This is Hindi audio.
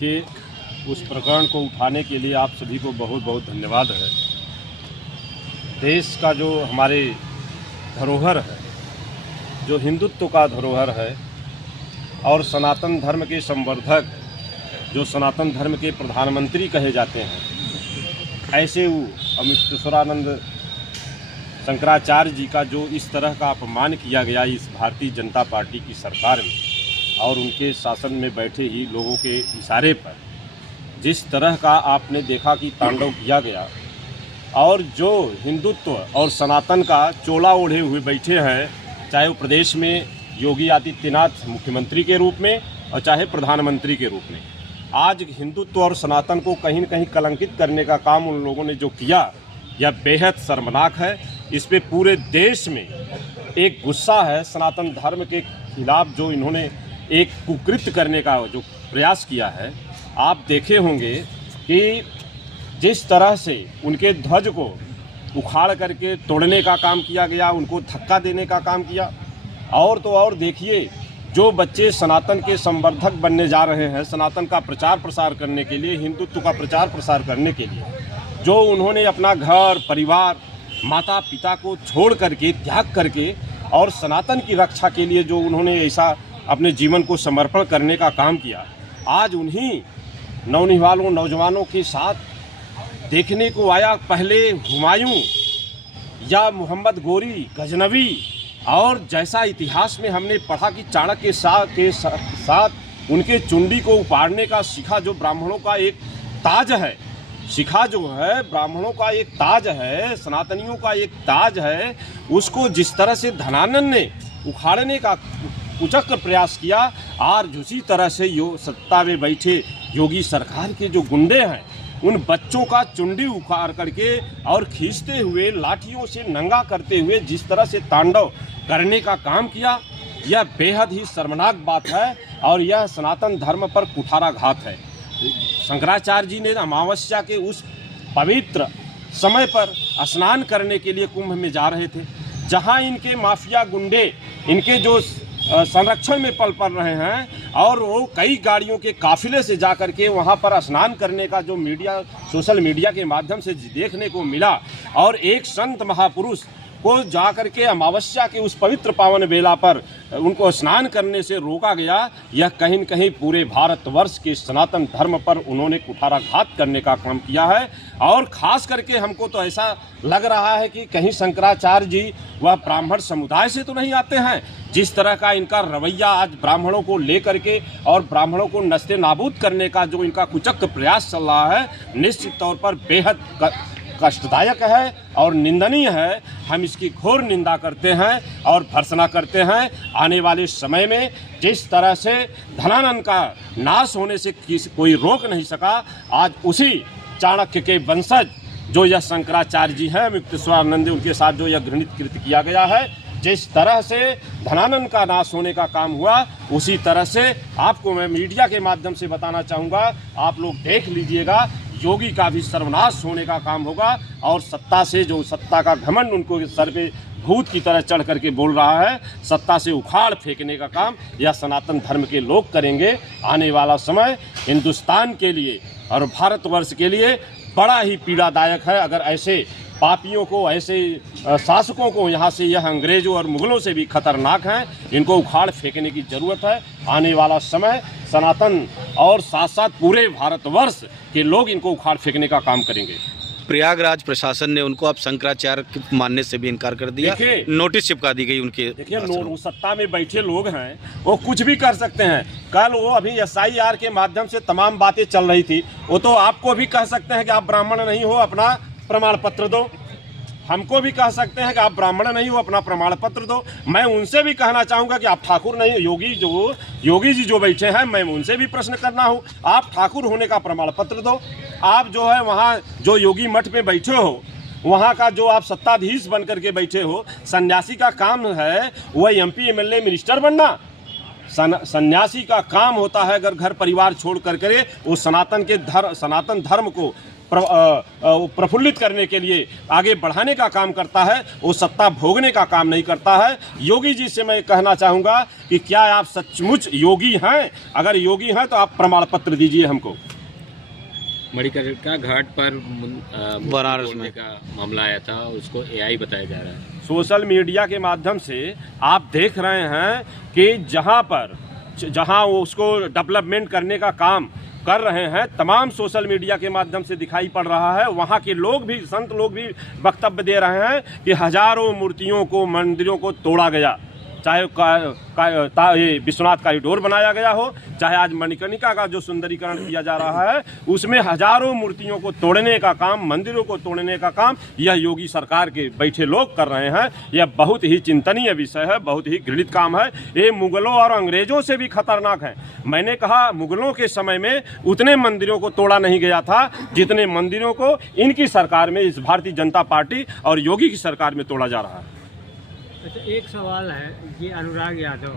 देखिए, उस प्रकरण को उठाने के लिए आप सभी को बहुत बहुत धन्यवाद है। देश का जो हमारे धरोहर है, जो हिंदुत्व का धरोहर है और सनातन धर्म के संवर्धक, जो सनातन धर्म के प्रधानमंत्री कहे जाते हैं, ऐसे वो अमृतेश्वरानंद शंकराचार्य जी का जो इस तरह का अपमान किया गया इस भारतीय जनता पार्टी की सरकार में और उनके शासन में बैठे ही लोगों के इशारे पर जिस तरह का आपने देखा कि तांडव किया गया, और जो हिंदुत्व और सनातन का चोला ओढ़े हुए बैठे हैं, चाहे वो प्रदेश में योगी आदित्यनाथ मुख्यमंत्री के रूप में और चाहे प्रधानमंत्री के रूप में, आज हिंदुत्व और सनातन को कहीं न कहीं कलंकित करने का काम उन लोगों ने जो किया, यह बेहद शर्मनाक है। इस पे पूरे देश में एक गुस्सा है। सनातन धर्म के खिलाफ जो इन्होंने एक कुकृत्य करने का जो प्रयास किया है, आप देखे होंगे कि जिस तरह से उनके ध्वज को उखाड़ करके तोड़ने का काम किया गया, उनको धक्का देने का काम किया। और तो और देखिए, जो बच्चे सनातन के संवर्धक बनने जा रहे हैं, सनातन का प्रचार प्रसार करने के लिए, हिंदुत्व का प्रचार प्रसार करने के लिए, जो उन्होंने अपना घर परिवार माता पिता को छोड़ करके, त्याग करके और सनातन की रक्षा के लिए जो उन्होंने ऐसा अपने जीवन को समर्पण करने का काम किया, आज उन्हीं नौनिहालों नौजवानों के साथ देखने को आया। पहले हुमायूं या मोहम्मद गोरी गजनवी, और जैसा इतिहास में हमने पढ़ा कि चाणक्य के साथ उनके चुंडी को उपाड़ने का शिखा जो ब्राह्मणों का एक ताज है, शिखा जो है ब्राह्मणों का एक ताज है, सनातनियों का एक ताज है, उसको जिस तरह से धनानंद ने उखाड़ने का कुचक्र प्रयास किया, आज उसी तरह से सत्ता में बैठे योगी सरकार के जो गुंडे हैं, उन बच्चों का चुंडी उखाड़ करके और खींचते हुए, लाठियों से नंगा करते हुए जिस तरह से तांडव करने का काम किया, यह बेहद ही शर्मनाक बात है और यह सनातन धर्म पर कुठाराघात है। शंकराचार्य जी ने अमावस्या के उस पवित्र समय पर स्नान करने के लिए कुंभ में जा रहे थे, जहां इनके माफिया गुंडे इनके जो संरक्षण में पल रहे हैं, और वो कई गाड़ियों के काफिले से जा करके वहां पर स्नान करने का जो मीडिया, सोशल मीडिया के माध्यम से देखने को मिला, और एक संत महापुरुष को जा करके अमावस्या के उस पवित्र पावन बेला पर उनको स्नान करने से रोका गया। यह कहीं न कहीं पूरे भारतवर्ष के सनातन धर्म पर उन्होंने कुठाराघात करने का काम किया है। और ख़ास करके हमको तो ऐसा लग रहा है कि कहीं शंकराचार्य जी वह ब्राह्मण समुदाय से तो नहीं आते हैं। जिस तरह का इनका रवैया आज ब्राह्मणों को लेकर के और ब्राह्मणों को नस्ते नाबूद करने का जो इनका कुचक्र प्रयास चल रहा है, निश्चित तौर पर बेहद कष्टदायक है और निंदनीय है। हम इसकी घोर निंदा करते हैं और भर्त्सना करते हैं। आने वाले समय में जिस तरह से धनानंद का नाश होने से कोई रोक नहीं सका, आज उसी चाणक्य के वंशज जो यह शंकराचार्य जी हैं, अमृतेश्वरानंद, उनके साथ जो यह घृणित कृत्य किया गया है, जिस तरह से धनानंद का नाश होने का काम हुआ, उसी तरह से आपको मैं मीडिया के माध्यम से बताना चाहूँगा। आप लोग देख लीजिएगा, योगी का भी सर्वनाश होने का काम होगा। और सत्ता से जो सत्ता का घमंड उनको सर पे भूत की तरह चढ़ करके बोल रहा है, सत्ता से उखाड़ फेंकने का काम यह सनातन धर्म के लोग करेंगे। आने वाला समय हिंदुस्तान के लिए और भारतवर्ष के लिए बड़ा ही पीड़ादायक है। अगर ऐसे पापियों को, ऐसे शासकों को यहाँ से, यह अंग्रेजों और मुगलों से भी खतरनाक हैं, इनको उखाड़ फेंकने की ज़रूरत है। आने वाला समय सनातन और साथ साथ पूरे भारतवर्ष के लोग इनको उखाड़ फेंकने का काम करेंगे। प्रयागराज प्रशासन ने उनको अब शंकराचार्य मानने से भी इनकार कर दिया, नोटिस चिपका दी गई उनके। देखिए, सत्ता में बैठे लोग हैं, वो कुछ भी कर सकते हैं। कल वो अभी SIR के माध्यम से तमाम बातें चल रही थी, वो तो आपको भी कह सकते हैं कि आप ब्राह्मण नहीं हो, अपना प्रमाण पत्र दो। हमको भी कह सकते हैं कि आप ब्राह्मण नहीं हो, अपना प्रमाण पत्र दो। मैं उनसे भी कहना चाहूँगा कि आप ठाकुर नहीं, योगी जी जो बैठे हैं, मैं उनसे भी प्रश्न करना हूँ, आप ठाकुर होने का प्रमाण पत्र दो। आप जो है वहाँ जो योगी मठ में बैठे हो, वहाँ का जो आप सत्ताधीश बन करके बैठे हो, सन्यासी का काम है वह MP MLA मिनिस्टर बनना। सन्यासी का काम होता है अगर घर परिवार छोड़ कर करे वो सनातन धर्म को प्रफुल्लित करने के लिए, आगे बढ़ाने का काम करता है, वो सत्ता भोगने का काम नहीं करता है। योगी जी से मैं कहना चाहूँगा कि क्या आप सचमुच योगी हैं? अगर योगी हैं तो आप प्रमाण पत्र दीजिए हमको। मणिकर्णिका घाट पर बनारस में का मामला आया था, उसको एआई बताया जा रहा है। सोशल मीडिया के माध्यम से आप देख रहे हैं कि जहां वो उसको डेवलपमेंट करने का काम कर रहे हैं, तमाम सोशल मीडिया के माध्यम से दिखाई पड़ रहा है। वहाँ के लोग भी, संत लोग भी वक्तव्य दे रहे हैं कि हजारों मूर्तियों को, मंदिरों को तोड़ा गया, चाहे ये विश्वनाथ कॉरिडोर बनाया गया हो, चाहे आज मणिकर्णिका का जो सुंदरीकरण किया जा रहा है, उसमें हजारों मूर्तियों को तोड़ने का काम, मंदिरों को तोड़ने का काम यह योगी सरकार के बैठे लोग कर रहे हैं। यह बहुत ही चिंतनीय विषय है, बहुत ही घृणित काम है। ये मुगलों और अंग्रेजों से भी खतरनाक है। मैंने कहा मुगलों के समय में उतने मंदिरों को तोड़ा नहीं गया था जितने मंदिरों को इनकी सरकार में, इस भारतीय जनता पार्टी और योगी की सरकार में तोड़ा जा रहा है। अच्छा, एक सवाल है, ये अनुराग यादव